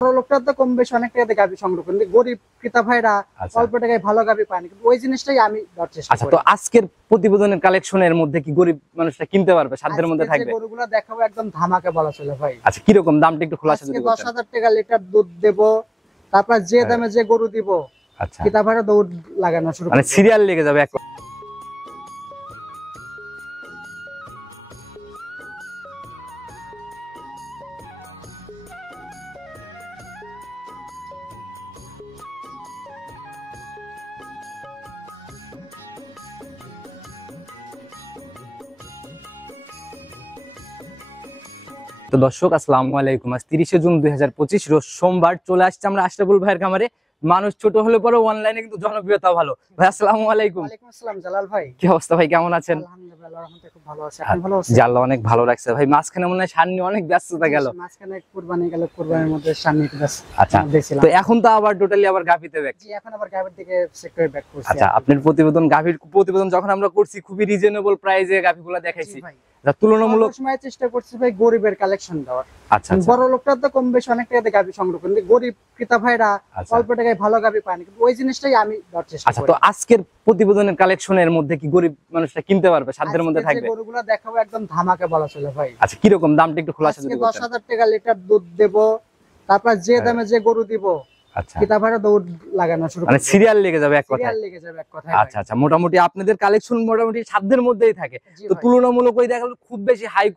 লোকটা তো কম বেশি অনেক টাকাতে গাভী সংগ্রহ করেন, গরিব ক্রেতা ভাইরা অল্প টাকায় ভালো গাভী পায়নি, কিন্তু ওই জিনিসটাই আমি দেওয়ার চেষ্টা করি। তো আজকের প্রতিবেদনের কালেকশনের মধ্যে কি গরিব মানুষটা কিনতে পারবে, সাধ্যের মধ্যে থাকবে? গরুগুলো দেখাবো একদম ধামাকা বলা চলে ভাই। আচ্ছা, কিরকম দামটা একটু খোলাসা যদি বলতেন। 10,000 টাকা লিটার দুধ দেব, তারপর যে দামে যে গরু দিব, আচ্ছা ক্রেতা ভাইরা দৌড় লাগানো শুরু মানে সিরিয়াল লেগে যাবে এক। তো দর্শক আসসালামু আলাইকুম। আজ 30 জুন 2025 রোজ সোমবার চলে আসছে আমরা আশরাফুল ভাইয়ের খামারে। মানুষ ছোট হলে পরে অনলাইনে কিন্তু জনপ্রিয়তা ভালো। ভাই আসসালামু আলাইকুম। ওয়ালাইকুম আসসালাম জালাল ভাই, কি অবস্থা ভাই, কেমন আছেন? আলহামদুলিল্লাহ রহমতে খুব ভালো আছি। আপনি ভালো আছেন? জি আল্লাহ অনেক ভালো রাখছে ভাই। মাঝখানে মনে হয় সামনে অনেক ব্যস্ততা গেল, মাঝখানে কুরবানি গেল, কুরবানির মধ্যে সামনে একটু ব্যস্ত। আচ্ছা তো এখন তো আবার টোটালি আবার গাভীতে ব্যাক। জি এখন আবার গাভীর দিকে সেক্টরে ব্যাক করছি। আচ্ছা আপনার প্রতিবেদন, গাভীর প্রতিবেদন যখন আমরা করছি খুবই রিজনেবল প্রাইসে গাভীগুলো দেখাইছি, যা তুলনামূলক সময় চেষ্টা করছি ভাই গরিবের কালেকশন দেওয়ার। আচ্ছা বড় লোকটা তো কম বেশি অনেক টাকাতে গাভী সংগ্রহ করেন, গরিব ক্রেতা ভাইরা অল্প টাকায় ভালো গাভী পায়নি, কিন্তু ওই জিনিসটাই আমি দেওয়ার চেষ্টা করি। তো আজকের প্রতিবেদনের কালেকশনের মধ্যে কি গরিব মানুষটা কিনতে পারবে, সাধ্যের মধ্যে থাকবে? গরুগুলো দেখাবো একদম ধামাকা বলা চলে ভাই। আচ্ছা কিরকম দামটা একটু খোলাসা যদি বলতেন। 10,000 টাকা লিটার দুধ দেব, তারপর যে দামে যে গরু দিব, আচ্ছা ক্রেতা ভাইরা দৌড় লাগানো শুরু মানে সিরিয়াল লেগে যাবে এক কথায়। আচ্ছা আচ্ছা মোটামুটি আপনাদের কালেকশন মোটামুটি সাধ্যের মধ্যেই থাকে, তো তুলনামূলক ওই দেখা গেল খুব বেশি হাই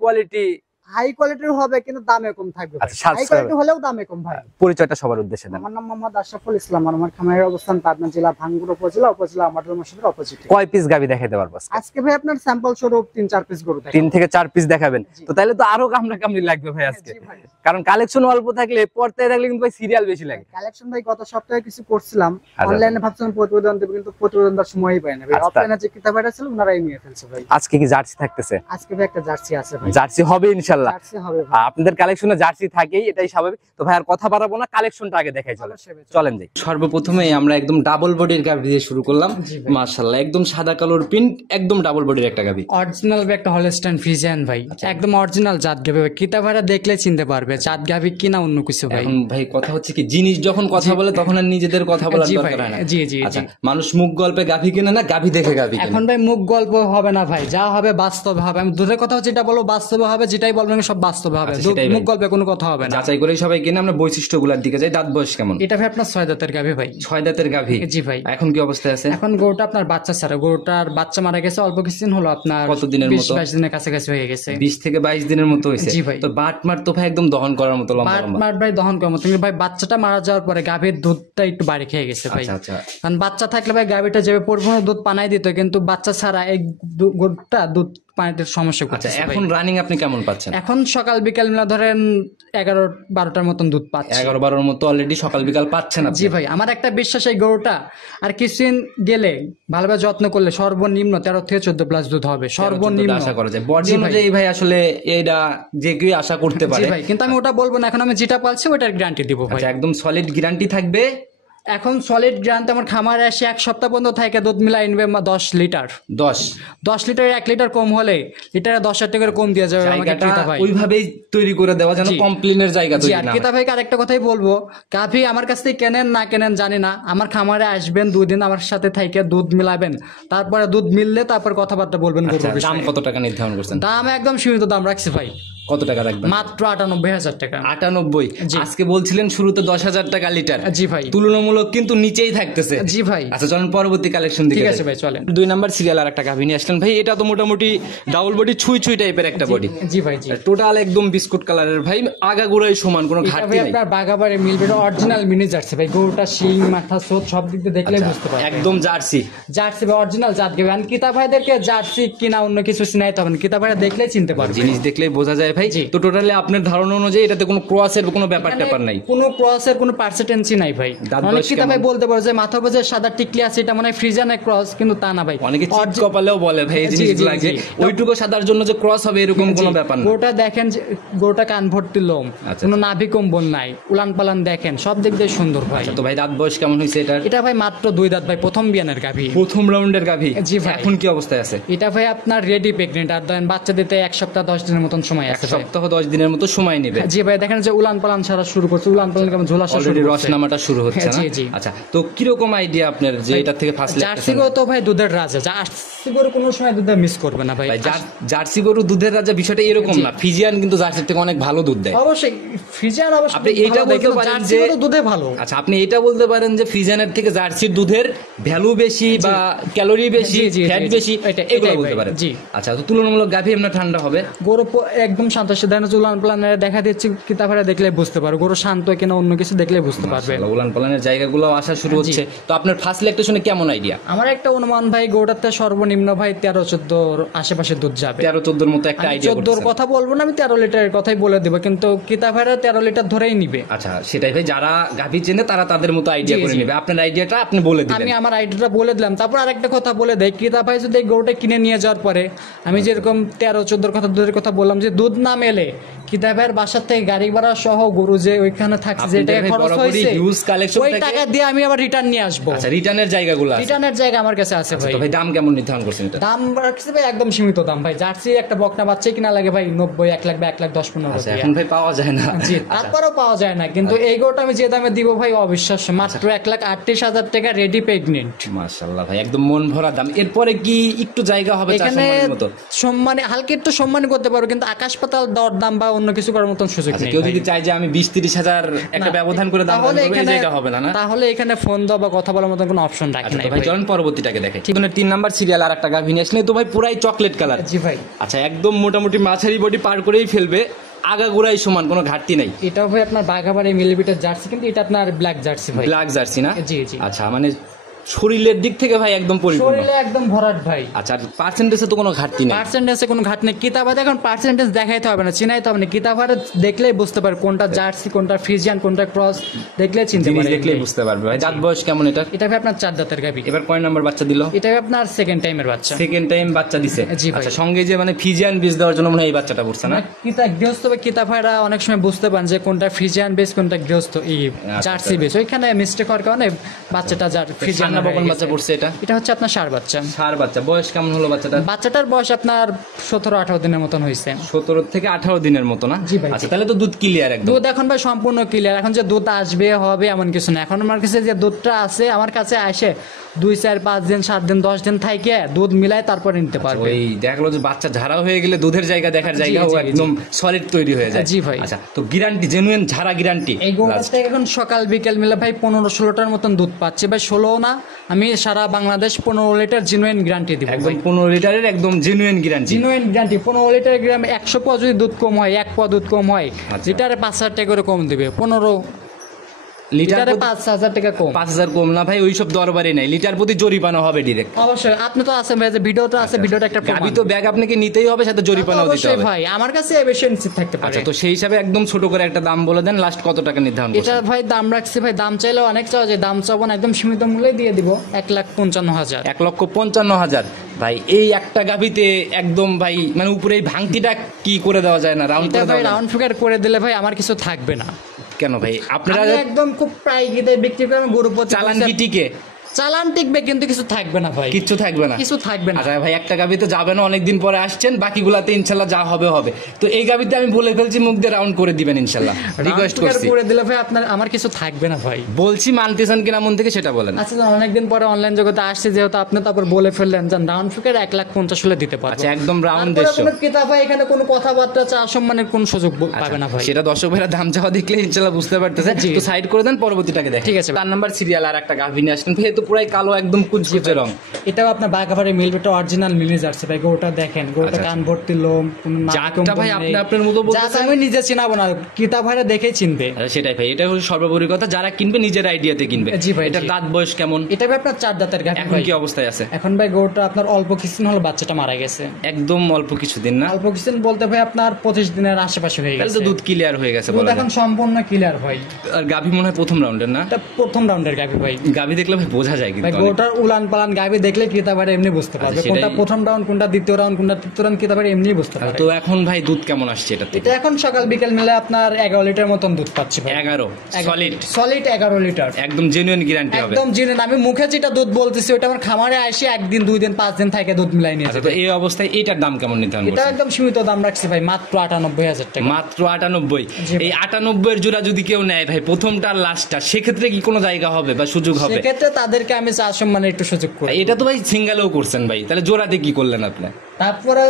কোয়ালিটির হবে কিন্তু দামে কম থাকবে। আচ্ছা হাই কোয়ালিটি হলেও দামে কম ভাই। পরিচয়টা সবার উদ্দেশ্যে দেন। আমার নাম মোহাম্মদ আশরাফুল ইসলাম, আমার খামারের অবস্থান পাবনা জেলা ভাঙ্গুর উপজেলা আমাদের মসজিদের অপোজিট। কয় পিস গাভী দেখাতে পারবো আজকে ভাই? আপনার স্যাম্পল স্বরূপ 3-4 পিস গরু দেখাবো। 3 থেকে 4 পিস দেখাবেন, তো তাহলে তো আরো কামড়ি লাগবে ভাই আজকে, কারণ কালেকশন অল্প থাকলে পড়তে থাকলে কিন্তু ভাই সিরিয়াল বেশি লাগে। কালেকশন ভাই গত সপ্তাহে কিছু করছিলাম, অনলাইনে ভাবছিলাম প্রতিবেদন দেব, কিন্তু প্রতিবেদন দেওয়ার সময়ই পাই না ভাই। অফলাইনে যে কিতাব এটা ছিল ওনারাই নিয়ে ফেলছে ভাই। আজকে কি জার্সি থাকতেছে? আজকে ভাই একটা জার্সি আছে ভাই। জার্সি হবে ইনশাআল্লাহ। জার্সি হবে ভাই। আপনাদের কালেকশনে জার্সি থাকেই, এটাই স্বাভাবিক। তো ভাই আর কথা বাড়াবো না, কালেকশনটা আগে দেখাই চলেন যাই। সর্বপ্রথমে আমরা একদম ডাবল বডির গাভী দিয়ে শুরু করলাম। মাশাআল্লাহ একদম সাদা কালোর প্রিন্ট, একদম ডাবল বডির একটা গাভী। অরিজিনাল একটা হলস্টাইন ফ্রিজিয়ান ভাই, একদম অরিজিনাল জাত গাভী। কিতা ভাড়া দেখলে চিনতে পারবে জাত গাভী কিনা অন্য কিছু ভাই। এখন ভাই কথা হচ্ছে কি, জিনিস যখন কথা বলে তখন আর নিজেদের কথা বলার দরকার হয় না। জি জি আচ্ছা, মানুষ মুখ গল্পে গাভী কিনে না, গাভী দেখে গাভী কিনে। এখন ভাই মুখ গল্প হবে না ভাই, যা হবে বাস্তবে হবে। আমি দুধের কথা যেটা বলবো বাস্তবে হবে, যেটাই বলবেন সব বাস্তবে হবে। মুখ গল্পে কোনো কথা হবে না। যাচাই করে সবাই কিনে। আমরা বৈশিষ্ট্যগুলোর দিকে যাই। দাঁত বয়স কেমন? এটা ভাই আপনার 6 দাঁতের গাভী ভাই। 6 দাঁতের গাভী? জি ভাই। এখন কি অবস্থায় আছে? এখন গরুটা আপনার বাচ্চা ছাড়া, গরুটার বাচ্চা মারা গেছে অল্প কিছুদিন হলো, আপনার কতদিনের মতো? 20-22 দিনের কাছাকাছি হয়ে গেছে। 20 থেকে 22 দিনের মতো হয়েছে। জি ভাই। তো বাট মার তো ভাই একদম দহন করার মতো লম্বা লম্বা। বাট মার ভাই দহন করার মতো, কিন্তু ভাই বাচ্চাটা মারা যাওয়ার পরে গাভীর দুধটা একটু বাড়ি খেয়ে গেছে ভাই। আচ্ছা কারণ বাচ্চা থাকলে ভাই গাভীটা যেভাবে পরিপূর্ণ দুধ পানাই দিত, কিন্তু বাচ্চা ছাড়া এই গরুটা দুধ পানিতে সমস্যা করছে। এখন রানিং আপনি কেমন পাচ্ছেন? এখন সকাল বিকাল মিলা ধরেন 11-12টার মতন দুধ পাচ্ছে। 11-12 মতো অলরেডি সকাল বিকাল পাচ্ছেন আপনি? জি ভাই, আমার একটা বিশ্বাস এই গরুটা আর কিছুদিন গেলে ভালোভাবে যত্ন করলে সর্বনিম্ন 13 থেকে 14 প্লাস দুধ হবে সর্বনিম্ন, আশা করা যায়। বডি অনুযায়ী ভাই আসলে এটা যে কেউ আশা করতে পারে। জি ভাই, কিন্তু আমি ওটা বলবো না, এখন আমি যেটা পাচ্ছি ওটার গ্যারান্টি দিব ভাই। একদম সলিড গ্যারান্টি থাকবে। এখন সলিড গ্যারান্টি আমার খামারে এসে 1 সপ্তাহ পর্যন্ত থাকে দুধ মিলাই নিবে 10 লিটার। 10 লিটারে 1 লিটার কম হলে লিটারে 10,000 টাকা কম দেওয়া যাবে আমাকে ক্রেতা ভাই। ওইভাবেই তৈরি করে দেওয়া যেন কমপ্লেনের জায়গা তৈরি না হয়। ক্রেতা ভাইকে আরেকটা কথাই বলবো, গাভী আমার কাছ থেকে কেনেন না কেনেন জানি না, আমার খামারে আসবেন 2 দিন আমার সাথে থেকে দুধ মিলাবেন, তারপরে দুধ মিললে তারপর কথাবার্তা বলবেন। দাম কত টাকা নির্ধারণ করছেন? দাম একদম সীমিত দাম রাখছি ভাই। কত টাকা রাখবেন? মাত্র 98,000 টাকা। 98? আজকে বলছিলেন শুরুতে 10,000 টাকা লিটার। জি ভাই, তুলনামূলক কিন্তু নিচেই থাকতেছে। জি ভাই। আচ্ছা চলেন পরবর্তী কালেকশন দিকে। ঠিক আছে ভাই চলেন। 2 নাম্বার সিরিয়াল আর একটা গাভী নিয়ে আসলেন ভাই। এটা তো মোটামুটি ডাবল বডি ছুঁই টাইপের একটা বডি। জি ভাই, জি। টোটাল একদম বিস্কুট কালারের ভাই, আগাগোড়াই সমান, কোনো ঘাটতি নাই। আপনার বাগাবারে মিলবে অরিজিনাল মিনি জার্সি ভাই। গরুটা শিং মাথা সোত সব দিক দিয়ে দেখলে বুঝতে পারবেন একদম জার্সি ভাই, অরিজিনাল জাত গাভী। আর কিতা ভাইদেরকে জার্সি কিনা অন্য কিছু চিনাইতে হবে না, কিতা ভাইরা দেখলে চিনতে পারবে, জিনিস দেখলেই বোঝা যায় ভাই। তো টোটালি আপনার ধারণা অনুযায়ী এটাতে কোনো ক্রসের কোনো ব্যাপার ট্যাপার নাই? কোনো ক্রসের কোনো পার্সেন্টেন্সি নাই ভাই। অনেক কিতা ভাই বলতে পারে যে মাথা উপরে সাদা টিকলি আছে এটা মনে হয় ফ্রিজিয়ানের ক্রস, কিন্তু তা না ভাই। অনেকে চিট কপালেও বলে ভাই এই জিনিসগুলো লাগে ওইটুকু সাদার জন্য যে ক্রস হবে এরকম কোনো ব্যাপার না। গরুটা দেখেন, গরুটা কান ভর্তি লোম, কোনো নাভি কম্বল নাই, উলান পালান দেখেন, সব দিক দিয়ে সুন্দর ভাই। তো ভাই দাঁত বয়স কেমন হয়েছে এটা? এটা ভাই মাত্র 2 দাঁত ভাই, প্রথম বিয়ানের গাভী, প্রথম রাউন্ডের গাভী। জি ভাই। এখন কি অবস্থায় আছে? এটা ভাই আপনার রেডি প্রেগনেন্ট, আর দেন বাচ্চা দিতে 1 সপ্তাহ 10 দিনের মতন সময় আছে। 1 সপ্তাহ 10 দিনের মতো সময় নেবে। জি ভাই দেখেন যে উলান পালান ছাড়া শুরু করছে, উলান পালান কেমন ঝোলা শুরু অলরেডি করছে। রসনামাটা শুরু হচ্ছে না? জি, জি। আচ্ছা, তো কিরকম আইডিয়া আপনার যে এটা থেকে ফার্স্ট জার্সি গরু তো ভাই দুধের রাজা, জার্সি গরু কোনো সময় দুধ মিস করবে না ভাই। ভাই জার্সি গরু দুধের রাজা বিষয়টা এরকম না, ফিজিয়ান কিন্তু জার্সির থেকে অনেক ভালো দুধ দেয়। অবশ্যই ফ্রিজিয়ান অবশ্যই আপনি এইটা বলতে পারেন জার্সি যে গরু দুধে ভালো। আচ্ছা, আপনি এটা বলতে পারেন যে ফ্রিজিয়ানের থেকে জার্সির দুধের ভ্যালু বেশি বা ক্যালোরি বেশি, জি, জি, ফ্যাট জি, বেশি, এটাই এগুলো বলতে ভাই, পারেন। জি। আচ্ছা, তো তুলনামূলক গাভী আপনার ঠান্ডা হবে। গরু একদম শান্ত, সে দেন উলান পালানের দেখা দিচ্ছে কিতাবেরা দেখলে বুঝতে পারো গরু শান্ত কিনা অন্য কিছু দেখলে বুঝতে পারবে। মাশাআল্লাহ, উলান পালানের জায়গাগুলো আসা শুরু হচ্ছে। তো আপনার ফার্স্ট ইলেকট্রেশনে কেমন আইডিয়া? আমার একটা অনুমান ভাই গরুটাতে সর্বনিম্ন ভাই 13-14 আশেপাশে দুধ যাবে। 13-14 মতো একটা আইডিয়া 14 কথা বলবো না, আমি 13 লিটারের কথাই বলে দেবো, কিন্তু কিতাবেরা 13 লিটার ধরেই নিবে। আচ্ছা, সেটাই ভাই, যারা গাভী চেনে তারা তাদের মতো আইডিয়া জি, করে জি। নেবে। আপনার আইডিয়াটা আপনি বলে দিবেন। আমি আমার আইডিয়াটা বলে দিলাম। তারপর আরেকটা কথা বলে দেয়, কিতাব ভাই যদি এই গরুটা কিনে নিয়ে যাওয়ার পরে আমি যেরকম 13-14 কথা দুধের কথা বললাম, যে দুধ না মেলে কিতাবের বাসার থেকে গাড়ি ভাড়া সহ গরু যে ওইখানে থাকছে যে আপনাদের টাকা ভাই খরচ বরাবরই হয়েছে huge collection ওই থাকে। টাকা দিয়ে আমি আবার রিটার্ন নিয়ে আসবো। আচ্ছা, রিটার্নের জায়গাগুলো আছে। রিটার্নের জায়গা আমার কাছে আছে ভাই। তো ভাই দাম কেমন নির্ধারণ করছেন এটা? দাম রাখছে ভাই একদম সীমিত দাম ভাই। জার্সি একটা বকনা বাচ্চা কিনা লাগে ভাই 90, 1 লাখ বা 1,10,15 আচ্ছা, দিয়ে। এখন ভাই পাওয়া যায় না। জি, তারপরেও পাওয়া যায় না, কিন্তু এই গরুটা আমি যে দামে দিব ভাই অবিশ্বাস্য, মাত্র 1,38,000 টাকা রেডি প্রেগনেন্ট। মাশাআল্লাহ ভাই, একদম মন ভরা দাম। এরপরে কি একটু জায়গা হবে চার এখানে সম্মানের মতো? সম্মানে হালকা একটু সম্মান করতে পারো, কিন্তু আকাশ পাতাল দর দাম বা অন্য কিছু করার মতন সুযোগ আচ্ছা, নেই কেউ ভাই। যদি চায় যে আমি 20-30 হাজার একটা না, ব্যবধান করে দাম তাহলে করবে, এই এখানে জায়গা হবে না, না? তাহলে এখানে ফোন দাও বা কথা বলার মতন কোনো অপশন রাখে আচ্ছা, নাই তো ভাই ভাই। চলেন পরবর্তীটাকে দেখে। ঠিক 3 নাম্বার সিরিয়াল আর একটা গাভী নিয়ে আসলে, তো ভাই পুরাই চকলেট কালার। জি ভাই, আচ্ছা, একদম মোটামুটি মাঝারি বডি পার করেই ফেলবে, আগাগোড়াই সমান, কোনো ঘাটতি নাই। এটাও ভাই আপনার বাঘাবাড়ি মিলিমিটার জার্সি, কিন্তু এটা আপনার ব্ল্যাক জার্সি ভাই। ব্ল্যাক জার্সি না? জি, জি। আচ্ছা, মানে শরীরের দিক থেকে ভাই একদম পরিপূর্ণ। শরীরে একদম ভরাট ভাই। আচ্ছা, পার্সেন্টেজে তো কোনো ঘাটতি নেই। পার্সেন্টেজে কোনো ঘাট নেই। কিতাবাতে এখন পার্সেন্টেজ দেখাইতে হবে না, চিনাইতে হবে না। কিতাবাতে দেখলেই বুঝতে পারে কোনটা জার্সি, কোনটা ফ্রিজিয়ান, কোনটা ক্রস, দেখলেই চিনতে জিনিস পারে। দেখলেই বুঝতে পারবে ভাই। দাঁত বয়স কেমন এটা? এটা ভাই আপনার 4 দাঁতের গাভী। এবার কয় নাম্বার বাচ্চা দিল? এটা আপনার সেকেন্ড টাইমের বাচ্চা। সেকেন্ড টাইম বাচ্চা দিছে। জি ভাই। আচ্ছা, সঙ্গে যে মানে ফিজিয়ান বীজ দেওয়ার জন্য মনে হয় এই বাচ্চাটা পড়ছে না? গৃহস্থ বা কিতাব ভাইরা অনেক সময় বুঝতে পারেন যে কোনটা ফ্রিজিয়ান বেস, কোনটা গৃহস্থ এই জার্সি বেস। ওইখানে মিস্টেক হওয়ার কারণে বাচ্চাটা ফ্রিজিয়ান সান্না বকন বাচ্চা পড়ছে এটা? এটা হচ্ছে আপনার ষাঁড় বাচ্চা। ষাঁড় বাচ্চা। বয়স কেমন হলো বাচ্চাটা? বাচ্চাটার বয়স আপনার 17-18 দিনের মতন হয়েছে। 17 থেকে 18 দিনের মতো না? জি ভাই। আচ্ছা, তাহলে তো দুধ ক্লিয়ার একদম। দুধ এখন ভাই সম্পূর্ণ ক্লিয়ার। এখন যে দুধ আসবে হবে এমন কিছু না। এখন আমার কাছে যে দুধটা আছে, আমার কাছে আসে 2, 4, 5 দিন, 7 দিন, 10 দিন থাইকে দুধ মিলাই তারপরে নিতে পারবে। ওই দেখলো যে বাচ্চা ঝাড়া হয়ে গেলে দুধের জায়গা দেখার জি, জায়গাও জি, জি। একদম সলিড তৈরি হয়ে যায়। জি ভাই। আচ্ছা, তো গ্যারান্টি জেনুইন ঝাড়া গ্যারান্টি? এই গরুটার থেকে এখন সকাল বিকেল মিলে ভাই 15-16টার মতন দুধ পাচ্ছে ভাই। 16 না, আমি সারা বাংলাদেশ 15 লিটার জেনুইন গ্যারান্টি দিব একদম ভাই। 15 লিটারের একদম genuine guarantee. Genuine guarantee. 15 litre গ্রামে 100 পোয়া যদি দুধ কম হয়, 1 পোয়া দুধ কম হয়, আচ্ছা। লিটারে 5,000 টাকা করে কম দিবে। 15 লিটারে 5,000 টাকা কম। 5,000 কম না ভাই, ওইসব দরবারই নাই। লিটার প্রতি জরিমানা হবে ডিরেক্ট। অবশ্যই আপনি তো আছেন ভাই, যে ভিডিওটা আছে, ভিডিওটা একটা প্রমাণ। গাবি তো ব্যাগ আপনাকে নিতেই হবে, সাথে জরিমানাও দিতে অবশ্যই হবে। ভাই, আমার কাছে এই বিষয়ে নিশ্চিত থাকতে পারে। আচ্ছা, তো সেই হিসাবে একদম ছোট করে একটা দাম বলে দেন, লাস্ট কত টাকা নির্ধারণ এটা করছেন? ভাই দাম রাখছি ভাই, দাম চাইলেও অনেক চাওয়া যায়, দাম চাবো না, একদম সীমিত মূল্যে দিয়ে দিব 1,55,000। 1,55,000। ভাই এই একটা গাভিতে একদম ভাই মানে উপরে এই ভাঙতিটা কি করে দেওয়া যায় না? রাউন্ড এটা করে ভাই দেওয়া যায় না? রাউন্ড ফিগার করে দিলে ভাই আমার কিছু থাকবে না। কেন ভাই? আপনারা আমি একদম খুব প্রায় গিয়ে বিক্রি করে আমি গরু প্রতি চালান কি টিকে? চালান টিকবে, কিন্তু কিছু থাকবে না ভাই, কিচ্ছু থাকবে না। কিছু থাকবে না। আচ্ছা ভাই, একটা গাভিতে যাবে না, অনেকদিন পরে আসছেন, বাকিগুলাতে ইনশাল্লাহ যা হবে হবে। তো এই গাভিতে আমি বলে ফেলছি, মুখ দিয়ে রাউন্ড করে দিবেন ইনশাল্লাহ, রিকোয়েস্ট Round figure করছি। করে দিলে ভাই আপনার আমার কিছু থাকবে না ভাই। বলছি মানতেছেন কিনা মন থেকে সেটা বলেন। আচ্ছা, অনেকদিন পরে অনলাইন জগতে আসছে যেহেতু, আপনি তারপর বলে ফেললেন যে রাউন্ড ফিগার 1,50,000 হলে দিতে পারবো। আচ্ছা, একদম রাউন্ড তারপরে দেড়শো। কোনো কিতাব ভাই এখানে কোনো কথাবার্তা চা সম্মানের কোনো সুযোগ পাবে না ভাই। সেটা দর্শক ভাইরা দাম চাওয়া দেখলে ইনশাল্লাহ বুঝতে পারতেছে। জি। তো সাইড করে দেন, পরবর্তীটাকে দেখেন। ঠিক আছে। 4 নাম্বার সিরিয়াল আর একটা গাভী নিয়ে আসলেন ভাই, এ তো পুরাই কালো, একদম কুচকুচে রং। এটাও আপনার বাঘাবাড়ি মিলবেটা অরিজিনাল মিলে যাচ্ছে ভাই। গরুটা দেখেন, গরুটা আচ্ছা, কান ভর্তি লোম, কোনো নাক জাতটা ভাই কম্পন আপনি নেই। আপনার মতো বলতেছেন। জাত আমি নিজে চিনাবো না, কিতাব ভাইরা দেখেই চিনবে। আচ্ছা, সেটাই ভাই, এটা হলো সর্বোপরি কথা, যারা কিনবে নিজের আইডিয়াতে কিনবে। জি ভাই, এটার জি। দাঁত বয়স কেমন? এটা ভাই আপনার 4 দাঁতের গাভী এখন ভাই। কি অবস্থায় আছে? এখন ভাই গরুটা আপনার অল্প কিছুদিন হলো বাচ্চাটা মারা গেছে। একদম অল্প কিছুদিন না? অল্প কিছুদিন বলতে ভাই আপনার 25 দিনের আশেপাশে হয়ে তাহলে গেছে। তো দুধ ক্লিয়ার হয়ে গেছে দুধ বলা এখন যায়। সম্পূর্ণ ক্লিয়ার ভাই। আর গাভী মনে হয় প্রথম রাউন্ডের না? এটা প্রথম রাউন্ডের গাভী ভাই। গাভী দেখলে ভাই বোঝা বোঝা যায় ভাই কিন্তু অনেক। গরুটার উলান পালান গাভী দেখলে ক্রেতা ভাই এমনি বুঝতে পারবে সেটাই। কোনটা প্রথম রাউন্ড কোনটা দ্বিতীয় রাউন্ড কোনটা তৃতীয় রাউন্ড ক্রেতা ভাই এমনি বুঝতে পারবে। তো এখন ভাই দুধ কেমন আসছে এটা থেকে? এটা এখন সকাল বিকেল মিলে আপনার 11 লিটার মতন দুধ পাচ্ছি ভাই। 11 সলিড, সলিড 11 লিটার একদম জেনুইন গ্যারান্টি হবে। একদম জিনিস আমি মুখে যেটা দুধ বলতেছি ওটা আমার খামারে আসে একদিন 2 দিন 5 দিন থাকে দুধ মিলাই নিয়ে আচ্ছা, যাবে। তো এই অবস্থায় এটার দাম কেমন নির্ধারণ এটা করছেন? একদম সীমিত দাম রাখছি ভাই, মাত্র 98,000 টাকা। মাত্র 98। জি ভাই। এই 98 এর জোড়া যদি কেউ নেয় ভাই, প্রথমটা আর লাস্টটা, সেক্ষেত্রে কি কোনো জায়গা হবে বা সুযোগ হবে? সেক্ষেত্রে তাদেরকে আমি চা সম্মানে একটু সুযোগ করি। এটা তো ভাই সিঙ্গেলও করছেন ভাই, তাহলে জোড়াতে কি করলেন আপনি? তারপরে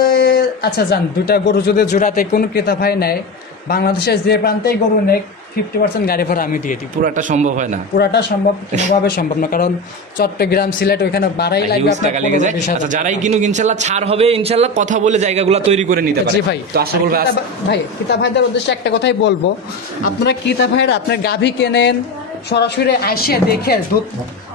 আচ্ছা জান, দুইটা গরু যদি জোড়াতে কোনো ক্রেতা ভাই নেয়, বাংলাদেশের যে প্রান্তেই গরু নেয় 50% গাড়ি ভাড়া আমি দিয়ে দিই। পুরাটা সম্ভব হয় না, পুরাটা সম্ভব কোনোভাবে সম্ভব না, কারণ চট্টগ্রাম সিলেট ওইখানে ভাড়াই লাগবে হিউজ আপনার টাকা লেগে যায়। 15-20,000 আচ্ছা, যারাই কিনুক ইনশাল্লাহ ছাড় হবে, ইনশাল্লাহ কথা বলে জায়গাগুলো তৈরি করে নিতে পারে। জি ভাই। তো আশা করবো ভাই ক্রেতা ভাইদের উদ্দেশ্যে একটা কথাই বলবো, আপনারা ক্রেতা ভাইয়ের আপনার গাভী কেনেন সরাসরি আসে দেখে দুধ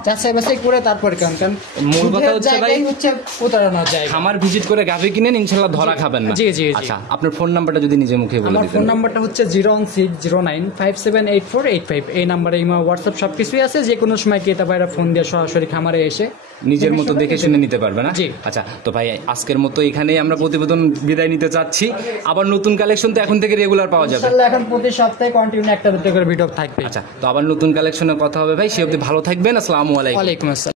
যাচাই বাছাই করে তারপরে কেন, কারণ মূল কথা দুধের হচ্ছে ভাই, জায়গাই হচ্ছে প্রতারণার জায়গা। খামার ভিজিট করে গাভী কিনেন, ইনশাল্লাহ ধরা খাবেন না। জি, জি, জি। আচ্ছা, আপনার ফোন নাম্বারটা যদি নিজে মুখে বলে আমার দিতেন। ফোন নাম্বারটা হচ্ছে 01609578485। এই নাম্বারে ইমো হোয়াটসঅ্যাপ সবকিছুই আছে। যে কোনো সময় ক্রেতা ভাইরা ফোন দিয়ে সরাসরি খামারে এসে নিজের মতো দেখে শুনে নিতে পারবে না? জি। আচ্ছা, তো ভাই আজকের মতো এখানেই আমরা প্রতিবেদন বিদায় নিতে চাচ্ছি। আবার নতুন কালেকশন তো এখন থেকে রেগুলার পাওয়া যাবে। ইনশাআল্লাহ এখন প্রতি সপ্তাহে কন্টিনিউ একটা দুটো করে ভিডিও থাকবে। আচ্ছা, তো আবার নতুন কালেকশনের কথা হবে ভাই, সে অবধি ভালো থাকবেন। আসসালামু আলাইকুম। ওয়ালাইকুম আসসালাম।